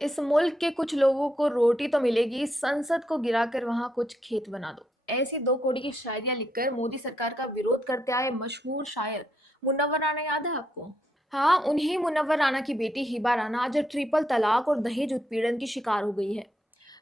इस मुल्क के कुछ लोगों को रोटी तो मिलेगी, संसद को गिराकर वहां कुछ खेत बना दो। ऐसी दो कोड़ी की शायरियां लिखकर मोदी सरकार का विरोध करते आए मशहूर शायर मुनव्वर राणा याद है आपको? हाँ, उन्हीं मुनव्वर राणा की बेटी हिबा राणा आज ट्रिपल तलाक और दहेज उत्पीड़न की शिकार हो गई है।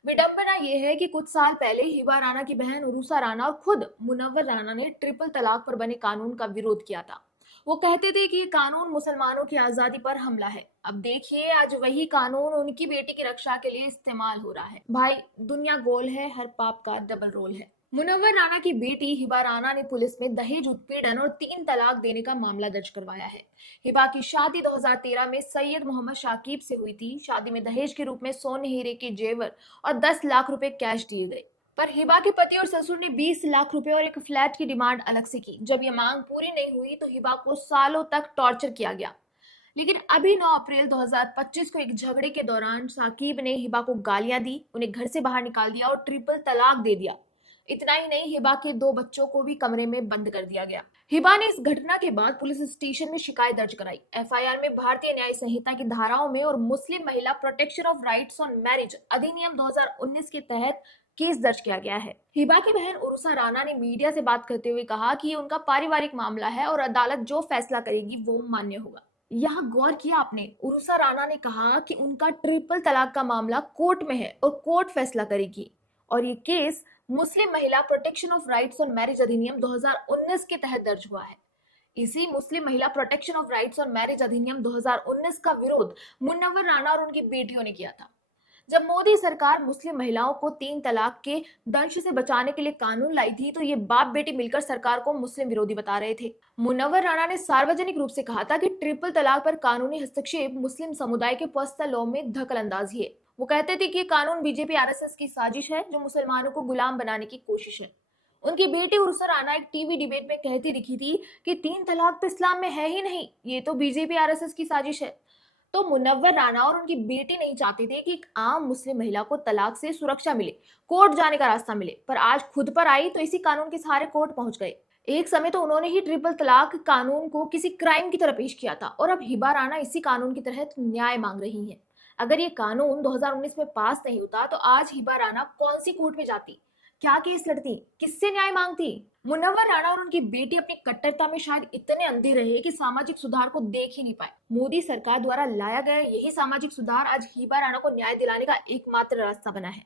विडंबना यह है कि कुछ साल पहले हिबा राणा की बहन उरुसा राणा और खुद मुनव्वर राणा ने ट्रिपल तलाक पर बने कानून का विरोध किया था। वो कहते थे कि ये कानून मुसलमानों की आजादी पर हमला है। अब देखिए, आज वही कानून उनकी बेटी की रक्षा के लिए इस्तेमाल हो रहा है। भाई, दुनिया गोल है, हर पाप का डबल रोल है। मुनव्वर राणा की बेटी हिबा राणा ने पुलिस में दहेज उत्पीड़न और 3 तलाक देने का मामला दर्ज करवाया है। हिबा की शादी 2013 में सैयद मोहम्मद शाकिब से हुई थी। शादी में दहेज के रूप में सोने हीरे के जेवर और 10 लाख रुपए कैश दिए गए। पर हिबा के पति और ससुर ने 20 लाख रुपए और एक फ्लैट की डिमांड अलग से की। जब ये मांग पूरी नहीं हुई तो हिबा को सालों तक टॉर्चर किया गया। लेकिन अभी 9 अप्रैल 2025 को एक झगड़े के दौरान साकिब ने हिबा को गालियां दी, उन्हें घर से बाहर निकाल दिया और ट्रिपल तलाक दे दिया। इतना ही नहीं, हिबा के 2 बच्चों को भी कमरे में बंद कर दिया गया। हिबा ने इस घटना के बाद पुलिस स्टेशन में शिकायत दर्ज कराई। एफआईआर में भारतीय न्याय संहिता की धाराओं में और मुस्लिम महिला protection of rights on marriage अधिनियम 2019 के तहत केस दर्ज किया गया है। हिबा की बहन उरुसा राणा ने मीडिया से बात करते हुए कहा कि ये उनका पारिवारिक मामला है और अदालत जो फैसला करेगी वो मान्य होगा। यहाँ गौर किया आपने, उरुसा राणा ने कहा कि उनका ट्रिपल तलाक का मामला कोर्ट में है और कोर्ट फैसला करेगी। और ये केस मुस्लिम महिला protection of rights on marriage अधिनियम 2019 के तहत दर्ज हुआ है। इसी मुस्लिम महिला protection of rights on marriage अधिनियम 2019 का विरोध मुनव्वर राणा और उनकी बेटियों ने किया था। जब मोदी सरकार मुस्लिम महिलाओं को 3 तलाक के दंश से बचाने के लिए कानून लाई थी तो ये बाप बेटी मिलकर सरकार को मुस्लिम विरोधी बता रहे थे। मुनव्वर राणा ने सार्वजनिक रूप से कहा था कि ट्रिपल तलाक पर कानूनी हस्तक्षेप मुस्लिम समुदाय के पर्सनल लॉ में दखल अंदाजी है। वो कहते थे कि ये कानून बीजेपी आरएसएस की साजिश है जो मुसलमानों को गुलाम बनाने की कोशिश है। उनकी बेटी उर्सर राणा एक टीवी डिबेट में कहती दिखी थी कि 3 तलाक तो इस्लाम में है ही नहीं, ये तो बीजेपी आरएसएस की साजिश है। तो मुनव्वर राणा और उनकी बेटी नहीं चाहते थे कि एक आम मुस्लिम महिला को तलाक से सुरक्षा मिले, कोर्ट जाने का रास्ता मिले, पर आज खुद पर आई तो इसी कानून के सहारे कोर्ट पहुंच गए। एक समय तो उन्होंने ही ट्रिपल तलाक कानून को किसी क्राइम की तरह पेश किया था और अब हिबा राणा इसी कानून के तहत न्याय मांग रही हैं। अगर ये कानून 2019 में पास नहीं होता तो आज हिबा राणा कौन सी कोर्ट में जाती, क्या केस लड़ती, किससे न्याय मांगती? मुनव्वर राणा और उनकी बेटी अपनी कट्टरता में शायद इतने अंधे रहे कि सामाजिक सुधार को देख ही नहीं पाए। मोदी सरकार द्वारा लाया गया यही सामाजिक सुधार आज हिबा राणा को न्याय दिलाने का एकमात्र रास्ता बना है।